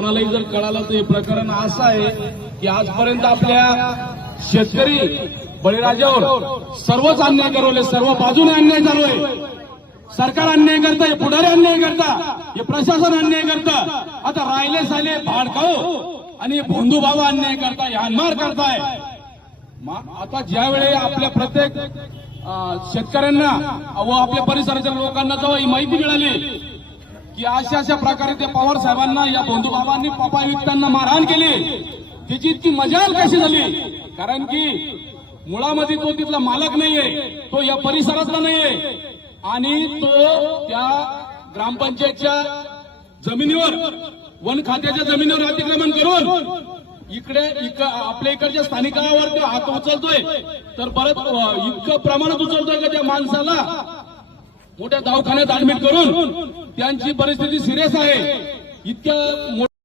कोणालाही जर कळालं तर हे प्रकरण असं आहे की आजपर्यंत आपल्या शेतकरी बळीराजावर सर्वच अन्याय करवले, सर्व बाजूने अन्याय चालू आहे. सरकार अन्याय करतं, हे पुढारी अन्याय करतं, हे प्रशासन अन्याय करतं. आता राहिले साले भाडकाऊ आणि भोंदू बाबा अन्याय करताय, हानमार करताय. आता ज्यावेळी आपल्या प्रत्येक शेतकऱ्यांना व आपल्या परिसराच्या लोकांना जेव्हा ही माहिती मिळाली की अशा प्रकारे त्या पवार साहेबांना या भोंदू बाबांनी पपायुक्तांना मारहाण केली, त्याची इतकी मजाल कशी झाली. कारण की मुळामध्ये तो तिथला मालक नाहीये, तो या परिसरातला नाहीये आणि तो त्या ग्रामपंचायतच्या जमिनीवर, वन खात्याच्या जमिनीवर अतिक्रमण करून इकडे आपल्या इकडच्या स्थानिकावर तो हात उचलतोय. तर परत इतकं प्रमाणात उचलतोय का त्या माणसाला मोठ्या दवाखान्यात ऍडमिट करून त्यांची परिस्थिती सिरियस आहे. इतक्या